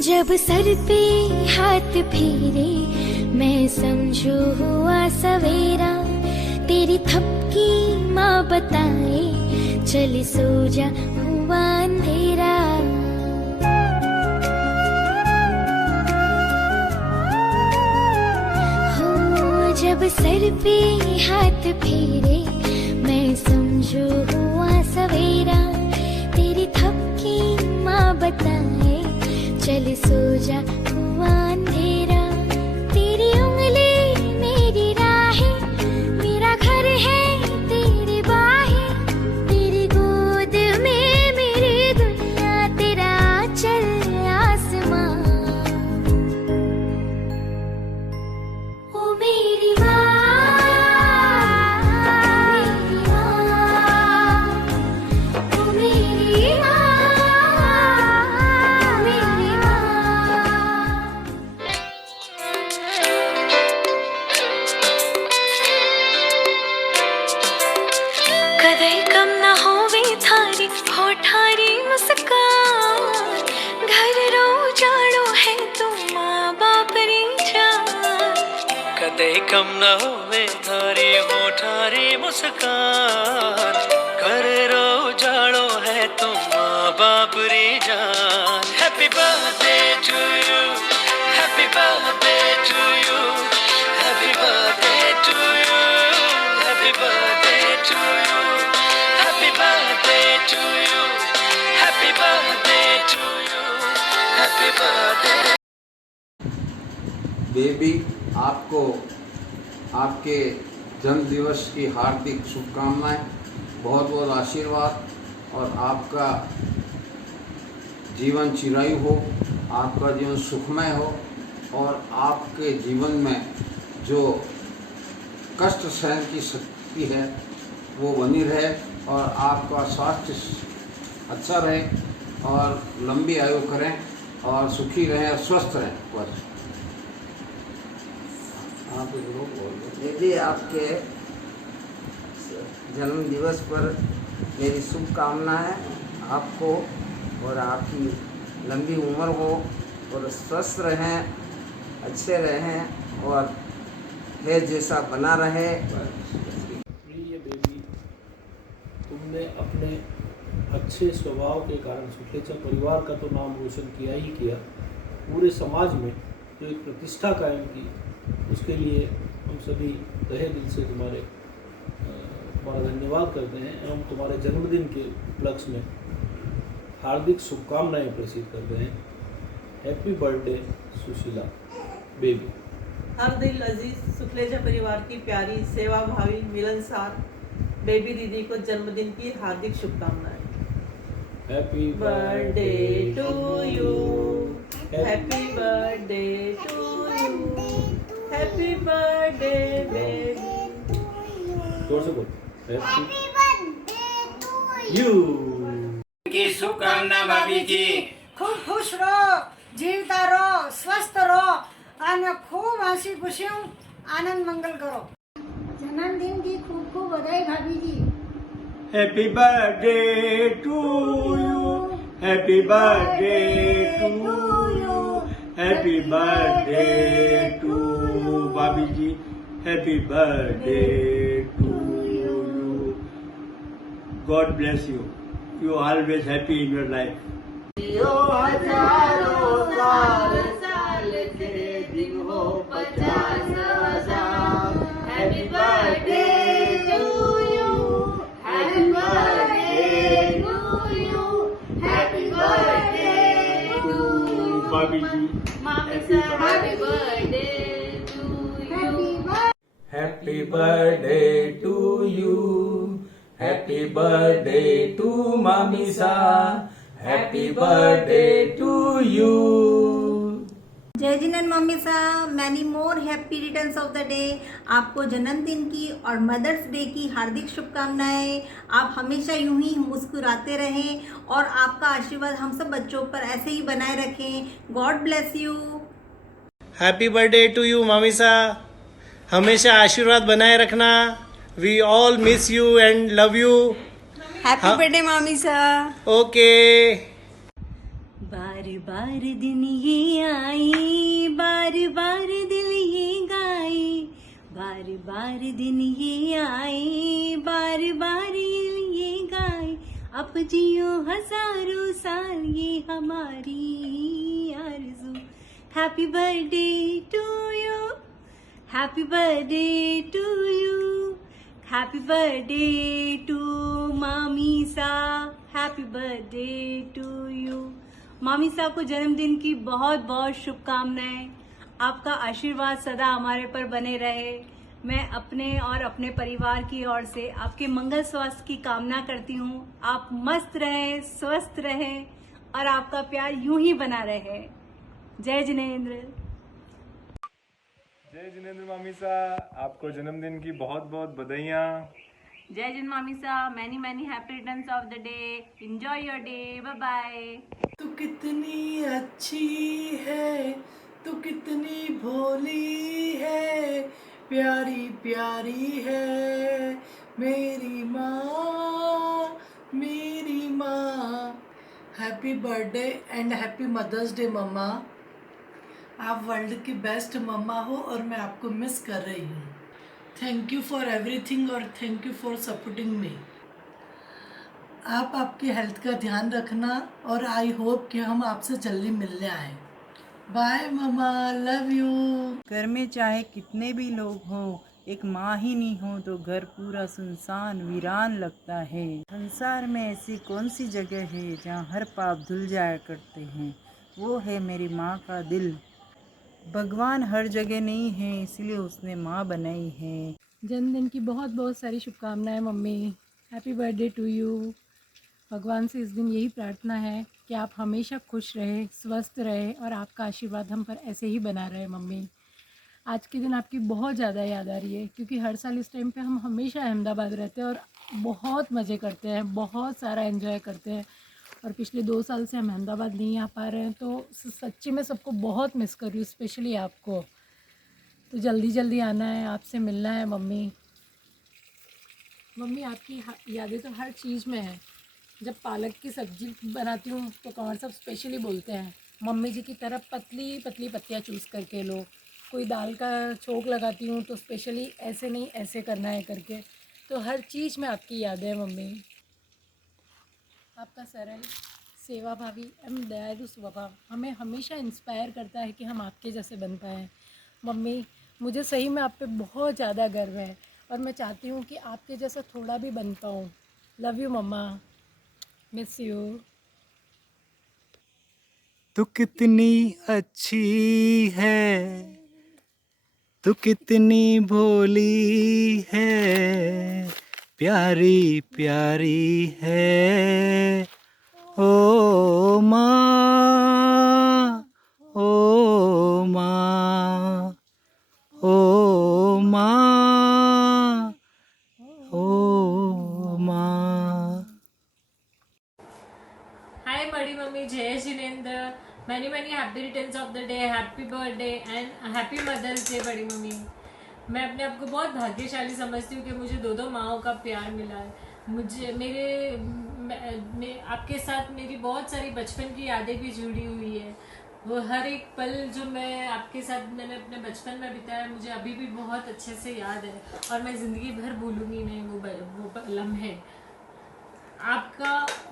जब सर पे हाथ फेरे मैं समझू हुआ सवेरा, तेरी थपकी माँ बताए चल सो जा हुआ अंधेरा। हो जब सर पे हाथ फेरे मैं समझू हुआ सवेरा, तेरी थपकी माँ बताए चल सो जा हुआ अंधेरा। तेरी उंगली मेरी राहें, मेरा घर है तेरी बाहें, तेरी गोद में मेरी दुनिया, तेरा चल आसमां। ओ मेरी माँ, ओ मेरी माँ, कदई कम न होवे थारी होठारी मुस्कान, घर रो जाड़ो है तुम माँ बाप री जान। कदे कम न होवे थारी होठारी मुस्कान, घर रो जाड़ो है तुम माँ बाप री जान। Happy birthday to you, happy birthday to you, happy birthday to you, happy birthday to you, happy birthday to you, happy birthday to you, happy birthday. Baby, आपको आपके जन्मदिवस की हार्दिक शुभकामनाएं, बहुत बहुत आशीर्वाद और आपका जीवन चिरायु हो, आपका जीवन सुखमय हो और आपके जीवन में जो कष्ट सहन की शक्ति है वो बनी रहे और आपका स्वास्थ्य अच्छा रहे और लंबी आयु करें और सुखी रहें और स्वस्थ रहें। बस आप दीदी, आपके जन्म दिवस पर मेरी शुभकामना है आपको, और आपकी लंबी उम्र हो और स्वस्थ रहें, अच्छे रहें और है जैसा बना रहे। प्रिय बेबी, तुमने अपने अच्छे स्वभाव के कारण सुखलेचा परिवार का तो नाम रोशन किया ही किया, पूरे समाज में जो एक प्रतिष्ठा कायम की, उसके लिए हम सभी तहे दिल से तुम्हारा धन्यवाद करते हैं एवं तुम्हारे जन्मदिन के उपलक्ष्य में हार्दिक शुभकामनाएं प्रेषित करते हैं। Happy birthday Sushila baby. हर दिल अजीज सुखलेजा परिवार की प्यारी सेवा भावी मिलनसार बेबी दीदी को जन्मदिन की हार्दिक शुभकामनाएं। Happy birthday to you, happy birthday to you, happy birthday baby. जोर से बोल, हैप्पी बर्थडे यू की शुभकामना भाभी जी। खूब खुश रहो, जीवता रहो, स्वस्थ रहो और खूब हंसी खुशी आनंद मंगल करो। जन्मदिन की खूब खूब बधाई भाभी जी। Happy birthday to you, happy birthday to you, happy birthday to भाभी जी, happy birthday to you. God bless you, you always happy in your life. हजारों साल के दिन हो 50,000। Happy birthday to you, happy birthday to you, happy birthday to भाभी जी, happy birthday to you. Happy birthday to you, happy birthday to मामी सा, happy birthday to you. जय जिनन मम्मी साहब, many more happy returns of the day. आपको जन्मदिन की और मदर्स डे की हार्दिक शुभकामनाएं। आप हमेशा यूं ही मुस्कुराते रहें और आपका आशीर्वाद हम सब बच्चों पर ऐसे ही बनाए रखें। God bless you. Happy birthday to you मामीसा, हमेशा आशीर्वाद बनाए रखना। We all miss you and love you. Happy birthday मामी सा। ओके। बार बार दिन ये आई, बार बार दिल ये गाए, बार बार दिन ये आए, बार बार दिल ये गाए, अब जियो हजारों साल ये हमारी आरज़ू। Happy birthday to you, happy birthday to you, happy birthday to मामी सा, हैप्पी बर्थडे टू यू। मामी साहब को जन्मदिन की बहुत बहुत शुभकामनाएं। आपका आशीर्वाद सदा हमारे पर बने रहे। मैं अपने और अपने परिवार की ओर से आपके मंगल स्वास्थ्य की कामना करती हूँ। आप मस्त रहें, स्वस्थ रहें और आपका प्यार यूं ही बना रहे। जय जिनेंद्र। जय जिनेंद्र मामी सा, आपको जन्मदिन की बहुत बहुत बधाइयाँ। जय जिन मामी साहब, many many happy returns of the day. Enjoy your day, bye bye. तू कितनी अच्छी है, तू कितनी भोली है, प्यारी प्यारी है मेरी माँ, मेरी माँ। Happy birthday and happy mother's day mamma. आप वर्ल्ड की बेस्ट मम्मा हो और मैं आपको मिस कर रही हूँ। थैंक यू फॉर एवरीथिंग और thank you for supporting me. आप आपकी हेल्थ का ध्यान रखना और आई होप कि हम आपसे जल्दी मिलने आए। Bye mamma, love you. घर में चाहे कितने भी लोग हों, एक माँ ही नहीं हो तो घर पूरा सुनसान वीरान लगता है। संसार में ऐसी कौन सी जगह है जहाँ हर पाप धुल जाया करते हैं, वो है मेरी माँ का दिल। भगवान हर जगह नहीं है, इसलिए उसने माँ बनाई है। जन्मदिन की बहुत बहुत सारी शुभकामनाएं mummy. Happy birthday to you. भगवान से इस दिन यही प्रार्थना है कि आप हमेशा खुश रहे, स्वस्थ रहे और आपका आशीर्वाद हम पर ऐसे ही बना रहे मम्मी। आज के दिन आपकी बहुत ज़्यादा याद आ रही है क्योंकि हर साल इस टाइम पे हम हमेशा अहमदाबाद रहते हैं और बहुत मज़े करते हैं, बहुत सारा एंजॉय करते हैं। और पिछले 2 साल से हम अहमदाबाद नहीं आ पा रहे हैं, तो सच्ची में सबको बहुत मिस कर रही हूँ, स्पेशली आपको। तो जल्दी जल्दी आना है, आपसे मिलना है मम्मी। मम्मी आपकी यादें तो हर चीज़ में है। जब पालक की सब्ज़ी बनाती हूँ तो कंवर साहब स्पेशली बोलते हैं मम्मी जी की तरफ पतली पतली पत्तियाँ चूज़ करके लो। कोई दाल का छोंक लगाती हूँ तो स्पेशली ऐसे नहीं ऐसे करना है करके। तो हर चीज़ में आपकी यादें हैं मम्मी। आपका सरल, सेवा भावी एवं दयालु स्वभाव हमें हमेशा इंस्पायर करता है कि हम आपके जैसे बन पाएँ। मम्मी, मुझे सही में आप पे बहुत ज़्यादा गर्व है और मैं चाहती हूँ कि आपके जैसा थोड़ा भी बन पाऊँ। Love you mamma, miss you. तू कितनी अच्छी है, तू कितनी भोली है, प्यारी प्यारी है ओ माँ, ओ माँ, ओ माँ, ओ माँ। हाय बड़ी मम्मी, जय जिनेंद्र। Many many happy returns of the day, happy birthday and happy mother's day बड़ी मम्मी। मैं अपने आप को बहुत भाग्यशाली समझती हूँ कि मुझे 2 माँओं का प्यार मिला है। मुझे आपके साथ मेरी बहुत सारी बचपन की यादें भी जुड़ी हुई है। वो हर एक पल जो मैंने अपने बचपन में बिताया मुझे अभी भी बहुत अच्छे से याद है और मैं ज़िंदगी भर भूलूंगी नहीं वो लम्हे।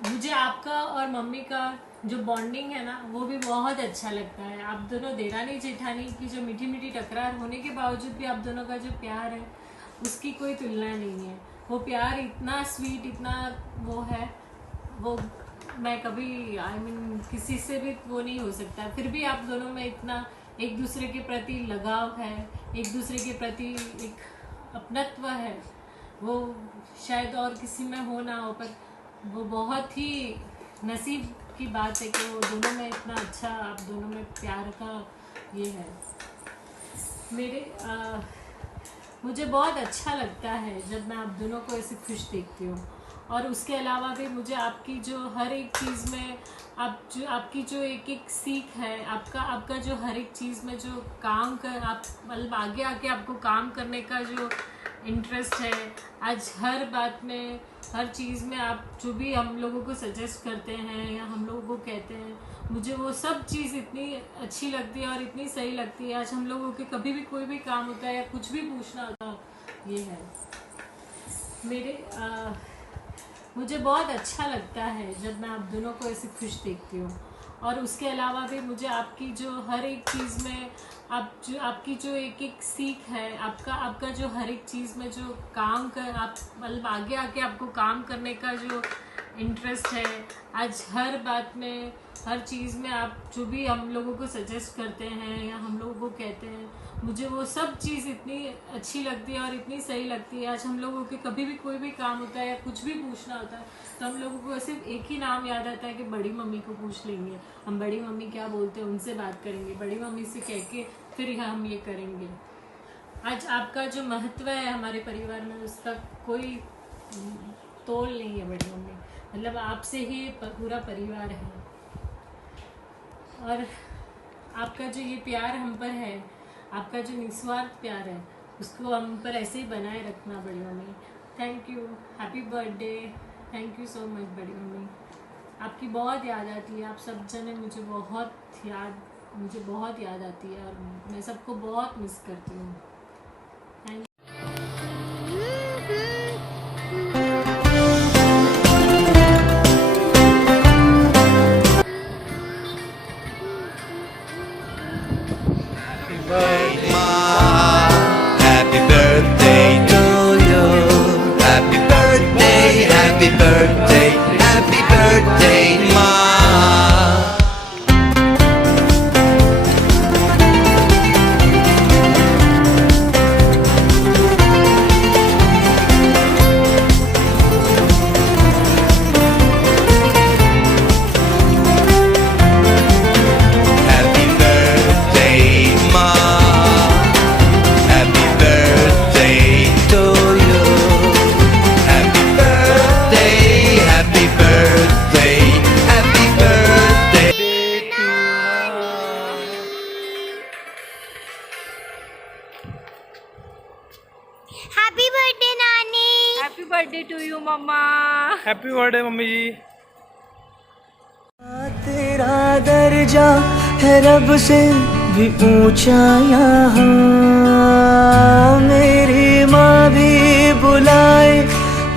मुझे आपका और मम्मी का जो बॉन्डिंग है ना वो भी बहुत अच्छा लगता है। आप दोनों देरानी जेठानी की जो मीठी मीठी टकरार होने के बावजूद भी आप दोनों का जो प्यार है उसकी कोई तुलना नहीं है। वो प्यार इतना स्वीट, इतना वो है, वो मैं कभी किसी से भी वो नहीं हो सकता। फिर भी आप दोनों में इतना एक दूसरे के प्रति लगाव है, एक दूसरे के प्रति एक अपनत्व है, वो शायद और किसी में हो ना हो, पर वो बहुत ही नसीब की बात है कि वो दोनों में इतना अच्छा, आप दोनों में प्यार का ये है। मुझे बहुत अच्छा लगता है जब मैं आप दोनों को ऐसे खुश देखती हूँ। और उसके अलावा भी मुझे आपकी जो हर एक चीज़ में आपकी जो एक एक सीख है, आपका जो हर एक चीज़ में जो काम कर आप मतलब आगे आके आपको काम करने का जो इंटरेस्ट है। आज हर बात में, हर चीज़ में आप जो भी हम लोगों को सजेस्ट करते हैं या हम लोगों को कहते हैं, मुझे वो सब चीज़ इतनी अच्छी लगती है और इतनी सही लगती है। आज हम लोगों के कभी भी कोई भी काम होता है या कुछ भी पूछना होता है, ये है मुझे बहुत अच्छा लगता है जब मैं आप दोनों को ऐसे खुश देखती हूँ। और उसके अलावा भी मुझे आपकी जो हर एक चीज़ में आपकी जो एक एक सीख है, आपका जो हर एक चीज़ में जो काम कर आप मतलब आगे आके आपको काम करने का जो इंटरेस्ट है, आज हर बात में, हर चीज़ में आप जो भी हम लोगों को सजेस्ट करते हैं या हम लोगों को कहते हैं, मुझे वो सब चीज़ इतनी अच्छी लगती है और इतनी सही लगती है। आज हम लोगों के कभी भी कोई भी काम होता है या कुछ भी पूछना होता है तो हम लोगों को सिर्फ एक ही नाम याद आता है कि बड़ी मम्मी को पूछ लेंगे, हम बड़ी मम्मी क्या बोलते हैं उनसे बात करेंगे, बड़ी मम्मी से कह के फिर हम ये करेंगे। आज आपका जो महत्व है हमारे परिवार में उसका कोई तोल नहीं है बड़ी मम्मी, मतलब आपसे ही पूरा परिवार है। और आपका जो ये प्यार हम पर है, आपका जो निस्वार्थ प्यार है, उसको हम पर ऐसे ही बनाए रखना बड़ी mummy. Thank you, happy birthday, thank you so much बड़ी मम्मी। आपकी बहुत याद आती है, आप सब जने मुझे बहुत याद आती है और मैं सबको बहुत मिस करती हूँ। Thank Happy birthday to you. Happy birthday, happy birthday, happy birthday, Ma. Happy birthday, Ma. Happy birthday to you. Happy birthday, happy birthday, happy birthday to happy birthday नानी। Happy birthday to you mamma. Happy birthday mummy जी। तेरा दर्जा है रब से भी ऊंचा यहाँ, मेरी माँ भी बुलाए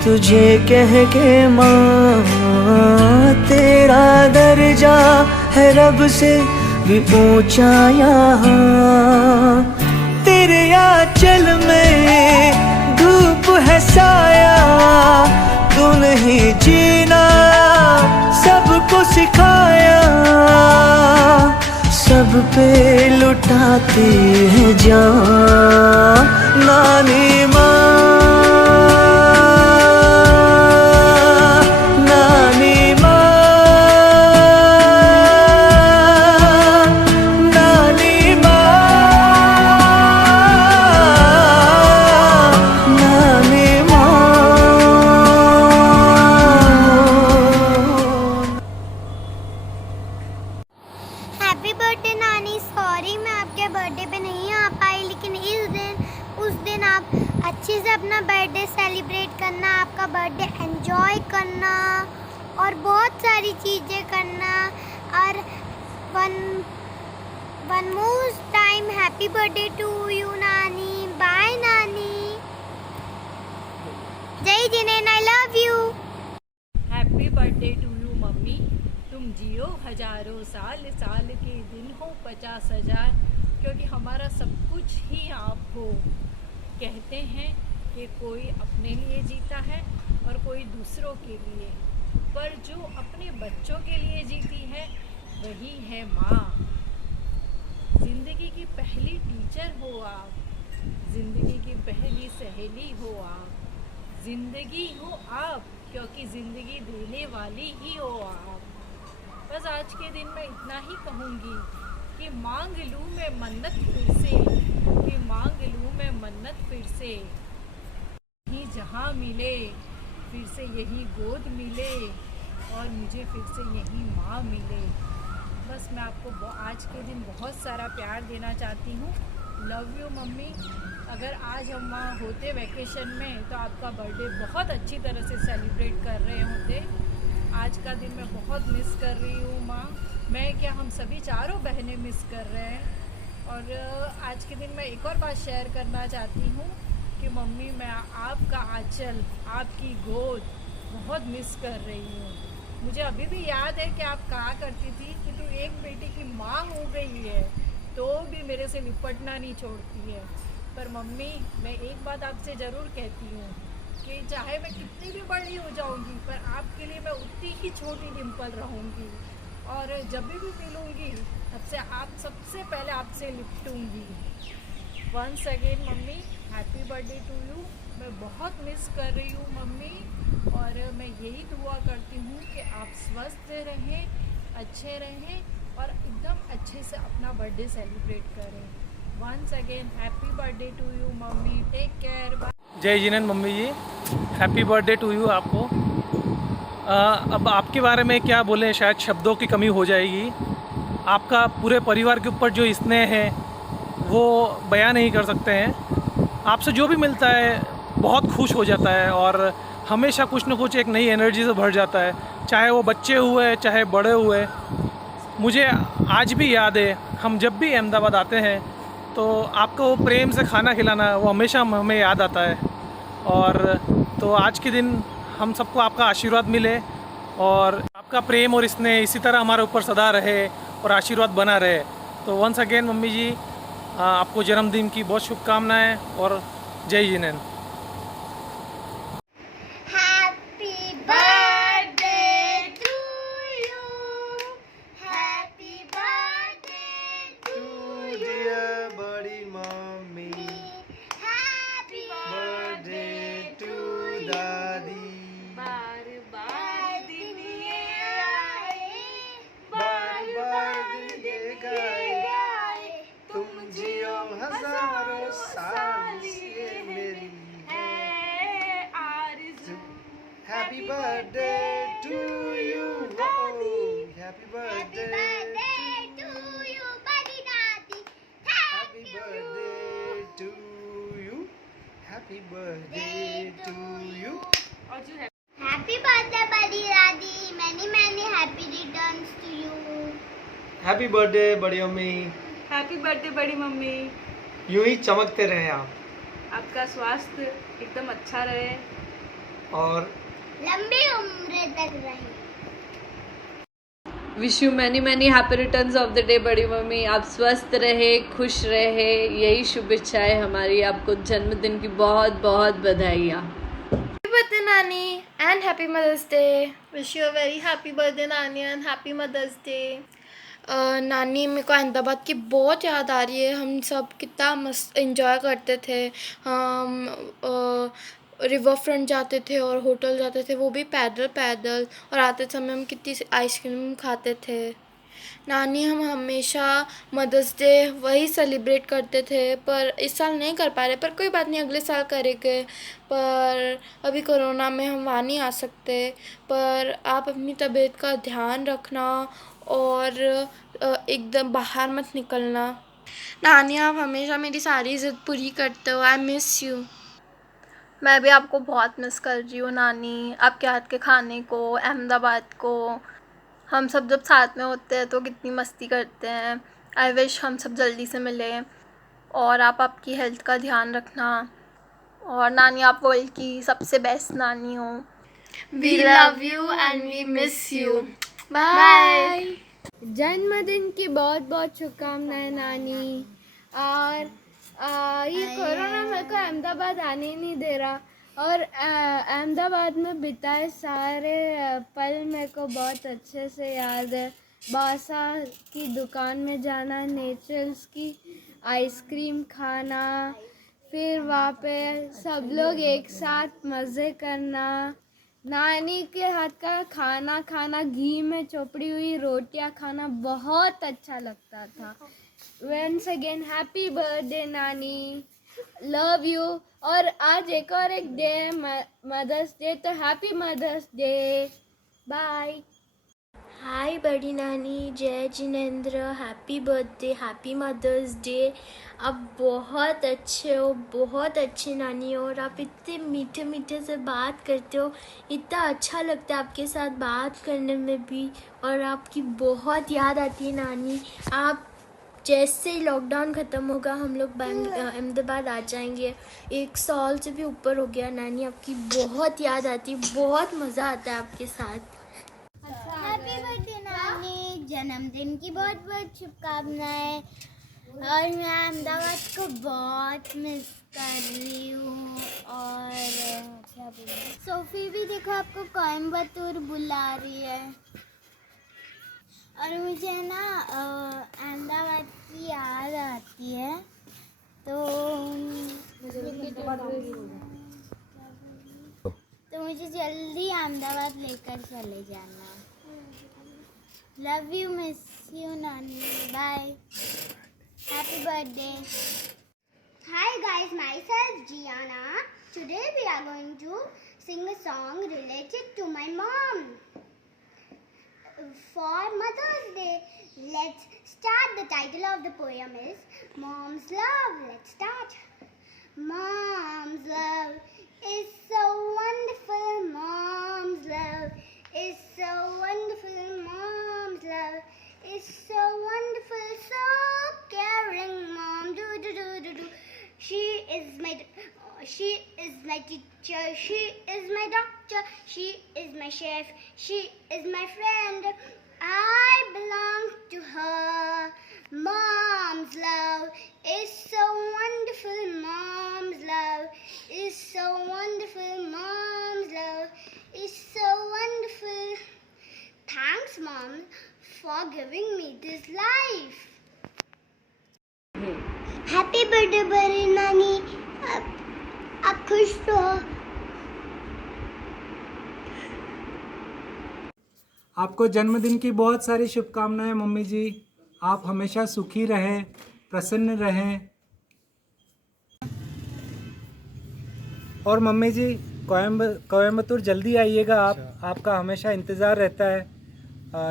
तुझे कह के माँ। तेरा दर्जा है रब से भी ऊंचा यहाँ, तेरे आंचल में धूप है साया, तू नहीं जीना सबको सिखाया, सब पे लुटाती है जान नानी माँ। नानी माँ, नानी माँ, नानी माँ। हैप्पी बर्थडे नानी। सॉरी मैं आपके बर्थडे पे नहीं आ पाई, लेकिन उस दिन आप अच्छे से अपना बर्थडे सेलिब्रेट करना, आपका बर्थडे एंजॉय करना और बहुत सारी चीज़ें करना। और one more time happy birthday to you नानी। बाय नानी। जय जिनेन, I love you. Happy birthday to you mummy. तुम जियो हजारों साल, साल के दिन हो 50,000, क्योंकि हमारा सब कुछ ही आप हो। कहते हैं कि कोई अपने लिए जीता है और कोई दूसरों के लिए, पर जो अपने बच्चों के लिए जीती है वही है माँ। ज़िंदगी की पहली टीचर हो आप, ज़िंदगी की पहली सहेली हो आप, ज़िंदगी हो आप, क्योंकि ज़िंदगी देने वाली ही हो आप। बस आज के दिन मैं इतना ही कहूँगी कि मांग लूँ मैं मन्नत फिर से, कि मांग लूँ मैं मन्नत फिर से। यही जहाँ मिले फिर से यही गोद मिले, और मुझे फिर से यही माँ मिले। बस मैं आपको आज के दिन बहुत सारा प्यार देना चाहती हूँ। Love you mummy. अगर आज हम वहाँ होते वैकेशन में तो आपका बर्थडे बहुत अच्छी तरह से सेलिब्रेट कर रहे होते। आज का दिन मैं बहुत मिस कर रही हूँ माँ। मैं क्या, हम सभी चारों बहनें मिस कर रहे हैं। और आज के दिन मैं एक और बात शेयर करना चाहती हूँ कि मम्मी, मैं आपका आंचल, आपकी गोद बहुत मिस कर रही हूँ। मुझे अभी भी याद है कि आप कहा करती थी कि तू एक बेटी की माँ हो गई है तो भी मेरे से लिपटना नहीं छोड़ती है। पर मम्मी, मैं एक बात आपसे ज़रूर कहती हूँ कि चाहे मैं कितनी भी बड़ी हो जाऊँगी पर आपके लिए मैं उतनी ही छोटी डिम्पल रहूँगी। और जब भी मिलूँगी सबसे पहले आपसे लिपटूँगी। Once again mummy, happy birthday to you. मैं बहुत मिस कर रही हूँ मम्मी, और मैं यही दुआ करती हूँ कि आप स्वस्थ रहें, अच्छे रहें और एकदम अच्छे से अपना बर्थडे सेलिब्रेट करें। Once again happy birthday to you mummy, take care, bye. जय जिनेंद्र mummy ji, happy birthday to you आपको। अब आपके बारे में क्या बोलें, शायद शब्दों की कमी हो जाएगी। आपका पूरे परिवार के ऊपर जो स्नेह है वो बयां नहीं कर सकते हैं। आपसे जो भी मिलता है बहुत खुश हो जाता है और हमेशा कुछ न कुछ एक नई एनर्जी से भर जाता है, चाहे वो बच्चे हुए चाहे बड़े हुए। मुझे आज भी याद है, हम जब भी अहमदाबाद आते हैं तो आपको प्रेम से खाना खिलाना वो हमेशा हमें याद आता है। और तो आज के दिन हम सबको आपका आशीर्वाद मिले और आपका प्रेम और स्नेह इसी तरह हमारे ऊपर सदा रहे और आशीर्वाद बना रहे। तो वंस अगेन मम्मी जी, आपको जन्मदिन की बहुत शुभकामनाएं और जय Jinendra. Happy birthday to you, happy birthday to you, badi dadi. Happy birthday to you, happy birthday to you. Happy birthday, badi dadi. Many happy returns to you. Happy birthday बड़ी mummy. Happy birthday बड़ी mummy. यूं ही चमकते रहे आप, आपका स्वास्थ्य एकदम अच्छा रहे और लंबी उम्र तक रहे। Wish you many happy returns of the day बड़ी मम्मी। आप स्वस्थ रहे, खुश रहे, यही शुभेच्छाएं हमारी। आपको जन्मदिन की बहुत बहुत बधाइयाँ। हैप्पी बर्थडे नानी and happy mother's day. Wish you a very happy birthday नानी एंड हैप्पी मदर्स डे। नानी, मेरे को अहमदाबाद की बहुत याद आ रही है। हम सब कितना मस्त एंजॉय करते थे। हम रिवर फ्रंट जाते थे और होटल जाते थे, वो भी पैदल पैदल, और आते समय हम कितनी आइसक्रीम खाते थे। नानी, हम हमेशा मदर्स डे वही सेलिब्रेट करते थे, पर इस साल नहीं कर पा रहे, पर कोई बात नहीं, अगले साल करेंगे। पर अभी कोरोना में हम वहाँ नहीं आ सकते। पर आप अपनी तबीयत का ध्यान रखना और एकदम बाहर मत निकलना। नानी, आप हमेशा मेरी सारी ज़िद पूरी करते हो। I miss you. मैं भी आपको बहुत मिस कर रही हूँ नानी, आपके हाथ के खाने को, अहमदाबाद को। हम सब जब साथ में होते हैं तो कितनी मस्ती करते हैं। आई विश हम सब जल्दी से मिलें। और आप आपकी हेल्थ का ध्यान रखना। और नानी, आप वर्ल्ड की सबसे बेस्ट नानी हो। We love you and we miss you. Bye. जन्मदिन की बहुत बहुत शुभकामनाएं नानी। और ये कोरोना मेरे को अहमदाबाद आने ही नहीं दे रहा, और अहमदाबाद में बिताए सारे पल मेरे को बहुत अच्छे से याद है। बासा की दुकान में जाना, नेचर्स की आइसक्रीम खाना, फिर वहाँ पे सब लोग एक साथ मज़े करना, नानी के हाथ का खाना खाना, घी में चोपड़ी हुई रोटियां खाना बहुत अच्छा लगता था। वंस अगेन हैप्पी बर्थडे नानी, लव यू। और आज एक डे है मदर्स डे, तो happy mother's day. Bye. Hi बड़ी नानी, जय जिनेंद्र, happy birthday, happy mother's day. आप बहुत अच्छे हो, बहुत अच्छी नानी हो और आप इतने मीठे मीठे से बात करते हो। इतना अच्छा लगता है आपके साथ बात करने में भी, और आपकी बहुत याद आती है नानी। आप जैसे ही लॉकडाउन ख़त्म होगा हम लोग अहमदाबाद आ जाएंगे। 1 साल से भी ऊपर हो गया नानी, आपकी बहुत याद आती है, बहुत मज़ा आता है आपके साथ। हैप्पी बर्थडे नानी, जन्मदिन की बहुत बहुत शुभकामनाएं। और मैं अहमदाबाद को बहुत मिस कर रही हूँ। और क्या बोलूं, सोफी भी देखो आपको कोयम्बतूर बुला रही है। और मुझे ना अहमदाबाद की याद आती है, तो मुझे जल्दी अहमदाबाद लेकर चले जाना। लव यू, मिस यू नानी, bye, happy birthday. Hi guys, myself Gianna. Today we are going to sing a song related to my mom for Mother's Day. Let's start. The title of the poem is Mom's Love. Let's start. Mom's love is so wonderful. Mom's love is so wonderful. Mom's love is so wonderful, so caring. Mom, do do do do do. She is my teacher. She is my doctor. She is my chef. She is my friend. I belong to her. Mom's love is so wonderful. Mom's love is so wonderful. Mom's love is so wonderful. Thanks, Mom, for giving me this life. Happy birthday बड़ी नानी, आप खुश रहो। आपको जन्मदिन की बहुत सारी शुभकामनाएं मम्मी जी। आप हमेशा सुखी रहें, प्रसन्न रहें। और मम्मी जी कोयम्बतूर जल्दी आइएगा आप। आपका हमेशा इंतज़ार रहता है।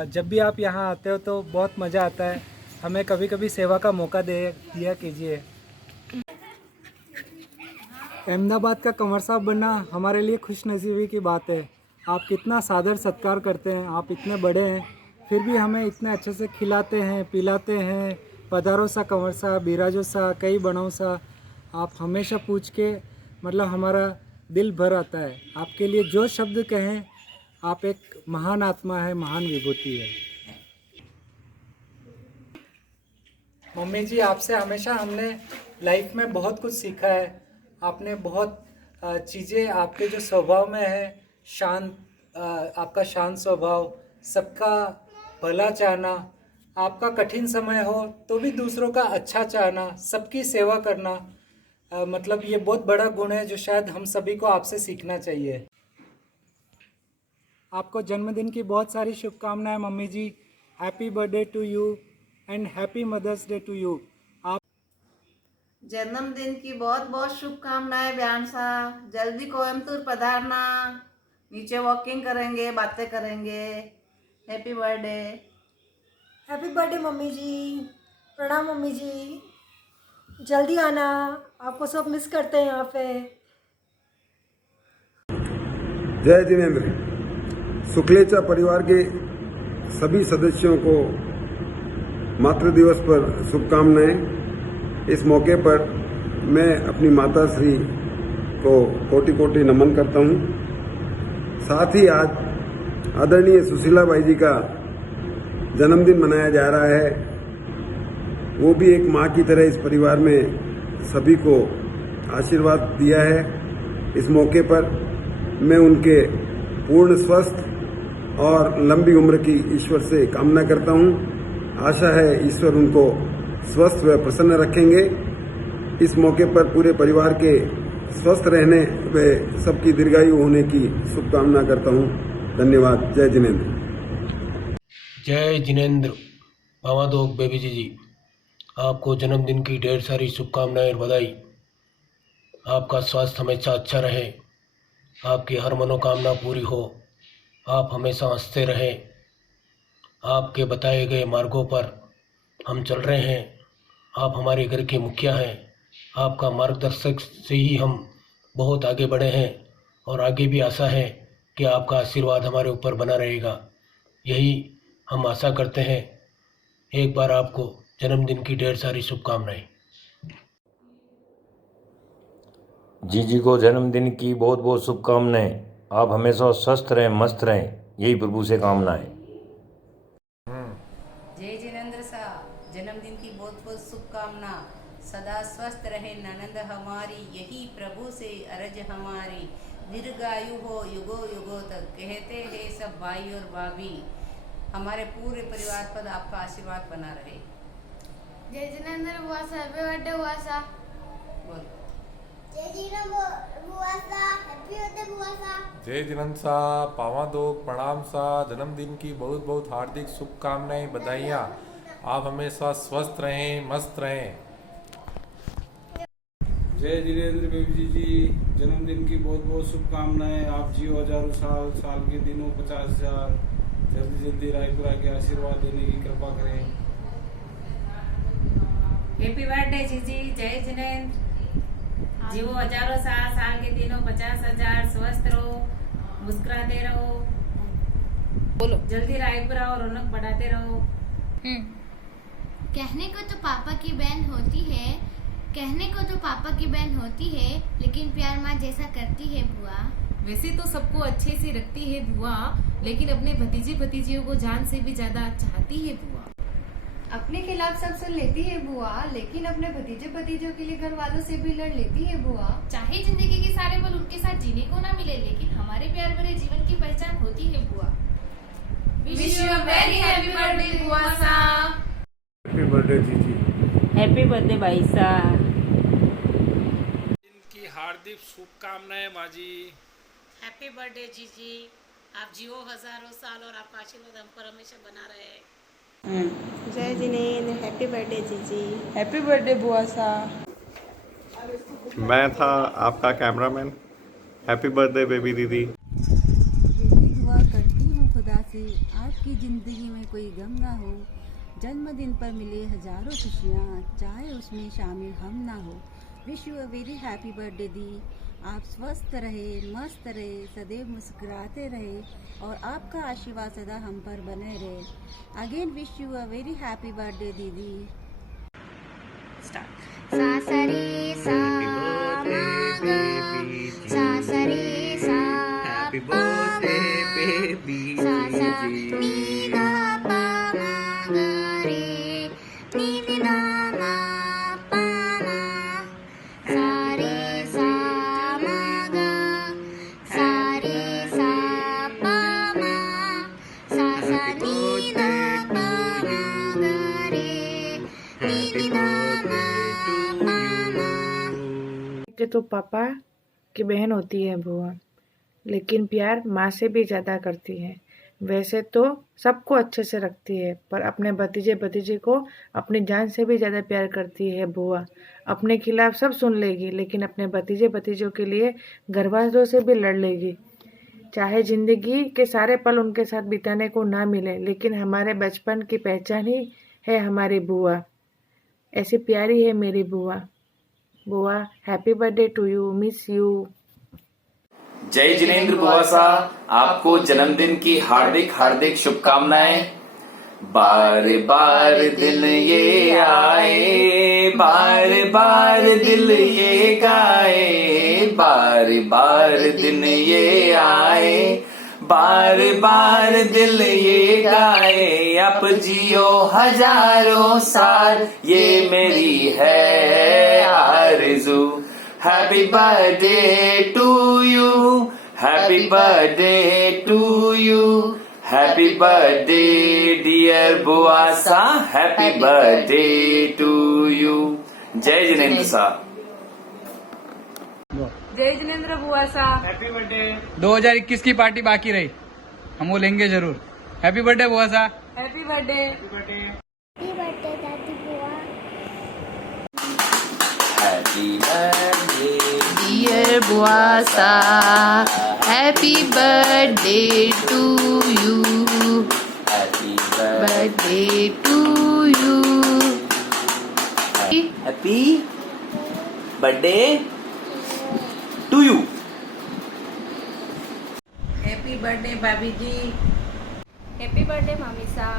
जब भी आप यहाँ आते हो तो बहुत मज़ा आता है। हमें कभी कभी सेवा का मौका दिया कीजिए। अहमदाबाद का कंवर साहब बनना हमारे लिए खुशनसीबी की बात है। आप कितना सादर सत्कार करते हैं। आप इतने बड़े हैं फिर भी हमें इतने अच्छे से खिलाते हैं, पिलाते हैं। पधारो सा कंवर साहब, बिराजो सा, कई बनाओ सा। आप हमेशा पूछ के मतलब हमारा दिल भर आता है। आपके लिए जो शब्द कहें, आप एक महान आत्मा है, महान विभूति है। मम्मी जी, आपसे हमेशा हमने लाइफ में बहुत कुछ सीखा है। आपने बहुत चीज़ें, आपके जो स्वभाव में है, आपका शांत स्वभाव, सबका भला चाहना, आपका कठिन समय हो तो भी दूसरों का अच्छा चाहना, सबकी सेवा करना, मतलब ये बहुत बड़ा गुण है जो शायद हम सभी को आपसे सीखना चाहिए। आपको जन्मदिन की बहुत सारी शुभकामनाएं mummy ji. Happy birthday to you and happy mother's day to you. आप जन्मदिन की बहुत बहुत शुभकामनाएं बयान साहब। जल्दी कोयम्बतूर पधारना, नीचे वॉकिंग करेंगे, बातें करेंगे। Happy birthday. Happy birthday mummy जी। प्रणाम मम्मी जी, जल्दी आना, आपको सब मिस करते हैं यहाँ पे। जय जिनेंद्र। शुक्लेचा परिवार के सभी सदस्यों को मातृ दिवस पर शुभकामनाएं। इस मौके पर मैं अपनी माता श्री को कोटि कोटि नमन करता हूं। साथ ही आज आदरणीय सुशीला बाई जी का जन्मदिन मनाया जा रहा है। वो भी एक माँ की तरह इस परिवार में सभी को आशीर्वाद दिया है। इस मौके पर मैं उनके पूर्ण स्वस्थ और लंबी उम्र की ईश्वर से कामना करता हूं। आशा है ईश्वर उनको स्वस्थ व प्रसन्न रखेंगे। इस मौके पर पूरे परिवार के स्वस्थ रहने व सबकी दीर्घायु होने की शुभकामना करता हूं। धन्यवाद। जय जिनेंद्र। जय जिनेंद्र। मामादोग बेबी जी, आपको जन्मदिन की ढेर सारी शुभकामनाएं और बधाई। आपका स्वास्थ्य हमेशा अच्छा रहे, आपकी हर मनोकामना पूरी हो, आप हमेशा हंसते रहें आपके बताए गए मार्गों पर हम चल रहे हैं। आप हमारे घर के मुखिया हैं। आपका मार्गदर्शक से ही हम बहुत आगे बढ़े हैं और आगे भी आशा है कि आपका आशीर्वाद हमारे ऊपर बना रहेगा। यही हम आशा करते हैं। एक बार आपको जन्मदिन की ढेर सारी शुभकामनाएं। जीजी को जन्मदिन की बहुत बहुत शुभकामनाएं। आप हमेशा स्वस्थ रहें, मस्त रहें, यही प्रभु से कामना है। जय जिनेंद्र साहब, जन्मदिन की बहुत बहुत शुभकामना। सदा स्वस्थ रहे ननंद हमारी, यही प्रभु से अर्ज हमारी। दीर्घायु हो युगो युगो तक, कहते हैं सब भाई और भाभी। हमारे पूरे परिवार पर आपका आशीर्वाद बना रहे। जय जिनेंद्र बुआ सा, हैप्पी बर्थडे बुआ सा। बोल। जय जिनेंद्र बुआ सा, हैप्पी बर्थडे बुआ सा। जय जिनेंद्र सा, पावा दो प्रणाम सा। जन्मदिन की बहुत बहुत हार्दिक शुभकामनाएं, बधाइयाँ। आप हमेशा स्वस्थ रहें, मस्त रहें। जय जिनेंद्र बेबी जी, जन्मदिन की बहुत बहुत शुभकामनाएं। आप जियो हजारों साल, साल के दिनों 50,000। जल्दी जल्दी रायपुरा के आशीर्वाद देने की कृपा करें। हैप्पी बर्थडे जीजी। जय जिनेंद्र, जीवो हजारों साल, साल के दिनों 50,000। स्वस्थ रहो, मुस्कुराते रहो, बोलो जल्दी रायपुरा और रौनक बढ़ाते रहो। कहने को तो पापा की बहन होती है, कहने को तो पापा की बहन होती है, लेकिन प्यार माँ जैसा करती है बुआ। वैसे तो सबको अच्छे से रखती है बुआ, लेकिन अपने भतीजे भतीजियों को जान से भी ज्यादा चाहती है बुआ। अपने खिलाफ सब सुन लेती है बुआ, लेकिन अपने भतीजे भतीजों के लिए घर वालों से भी लड़ लेती है बुआ। चाहे जिंदगी के सारे पल उनके साथ जीने को ना मिले, लेकिन हमारे प्यार भरे जीवन की पहचान होती है बुआ। Wish you a very happy birthday बुआ सा। हैप्पी बर्थडे जीजी। हैप्पी बर्थडे भाई साहब। की हार्दिक शुभकामनाएं माँ जी। हैप्पी बर्थडे जीजी, आप जियो हजारों साल और आपका आशीर्वाद हम पर हमेशा बना रहे। जय जिनेंद्र, हैप्पी बर्थडे जीजी। हैप्पी बर्थडे बुआ सा। मैं था आपका कैमरामैन। हैप्पी बर्थडे बेबी दीदी। दुआ करती हूँ खुदा से आपकी ज़िंदगी में कोई गम ना हो। जन्मदिन पर मिले हजारों खुशियाँ, चाहे उसमें शामिल हम ना हो। Wish you a very happy birthday दी। आप स्वस्थ रहे, मस्त रहे, सदैव मुस्कुराते रहे और आपका आशीर्वाद सदा हम पर बने रहे। Again wish you a very happy birthday दीदी। सा सा रे सा मा गा, सा सा रे सा पा मा, सा सा नी दा पा मा गा रे, नी नी दा मा पा मा, सा रे सा मा गा, सा रे सा पा मा, सा सा नी दा पा मा गा रे, नी नी दा मा पा मा। तो पापा की बहन होती है बुआ, लेकिन प्यार माँ से भी ज़्यादा करती है। वैसे तो सबको अच्छे से रखती है, पर अपने भतीजे भतीजे को अपनी जान से भी ज़्यादा प्यार करती है बुआ। अपने खिलाफ सब सुन लेगी, लेकिन अपने भतीजे भतीजों के लिए घर वालों से भी लड़ लेगी। चाहे ज़िंदगी के सारे पल उनके साथ बिताने को ना मिले, लेकिन हमारे बचपन की पहचान ही है हमारी बुआ। ऐसी प्यारी है मेरी बुआ। बुआ happy birthday to you, miss you. जय जिनेंद्र बुआ सा, आपको जन्मदिन की हार्दिक हार्दिक शुभकामनाएं। बार बार दिल ये आए, बार बार दिल ये गाए, बार बार दिन ये आए, बार बार दिल ये गाए। आप जियो हजारों साल, ये मेरी है आरज़ू। Happy birthday to you, happy birthday to you, happy birthday dear बुआसा, happy birthday to you। जय जिनेंद्र सा। जय जिनेंद्र बुआ सा। Happy birthday. 2021 की पार्टी बाकी रही, हम वो लेंगे जरूर। हैप्पी बर्थडे बुआ सा। Happy birthday. हैप्पी बर्थडे दादी बुआ। Happy birthday Dear Buasa, happy birthday to you. Happy birthday birthday to you. Happy birthday to you. Happy birthday भाभी जी। हैप्पी बर्थडे मम्मी सा।